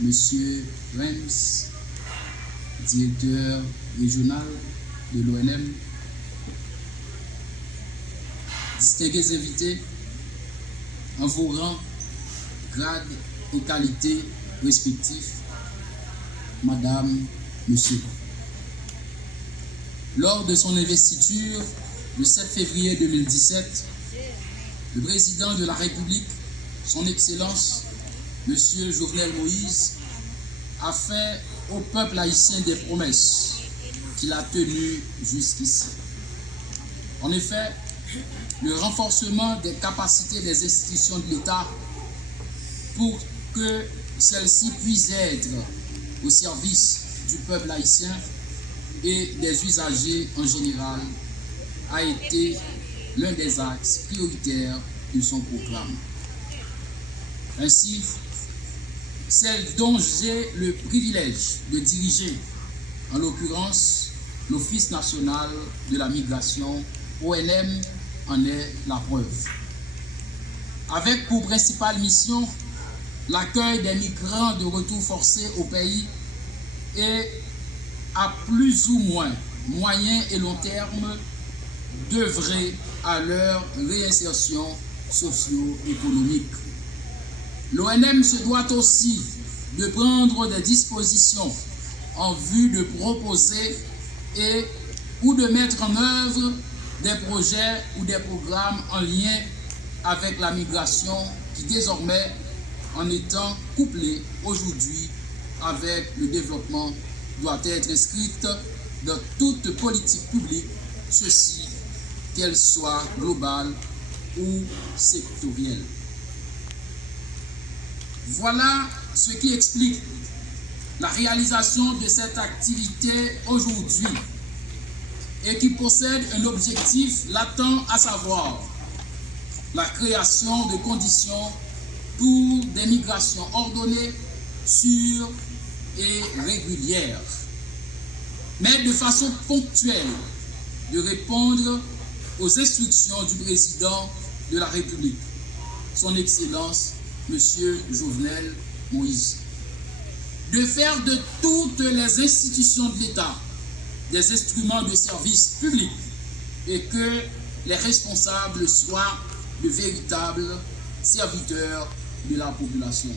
Monsieur Reims, directeur régional de l'ONM, distingués invités, en vos rangs, grades et qualités respectifs, Madame, Monsieur. Lors de son investiture le 7 février 2017, le président de la République, son Excellence, Monsieur Jovenel Moïse, a fait au peuple haïtien des promesses qu'il a tenues jusqu'ici. En effet, le renforcement des capacités des institutions de l'État pour que celles-ci puissent être au service du peuple haïtien et des usagers en général a été l'un des axes prioritaires de son programme. Ainsi, celle dont j'ai le privilège de diriger, en l'occurrence l'Office national de la migration, ONM, en est la preuve. Avec pour principale mission l'accueil des migrants de retour forcé au pays et à plus ou moins moyen et long terme d'œuvrer à leur réinsertion socio-économique. L'ONM se doit aussi de prendre des dispositions en vue de proposer et ou de mettre en œuvre des projets ou des programmes en lien avec la migration qui désormais, en étant couplée aujourd'hui avec le développement, doit être inscrite dans toute politique publique, ceci qu'elle soit globale ou sectorielle. Voilà ce qui explique la réalisation de cette activité aujourd'hui et qui possède un objectif latent, à savoir la création de conditions pour des migrations ordonnées, sûres et régulières, mais de façon ponctuelle de répondre aux instructions du président de la République, son Excellence, Monsieur Jovenel Moïse, de faire de toutes les institutions de l'État des instruments de service public et que les responsables soient de véritables serviteurs de la population.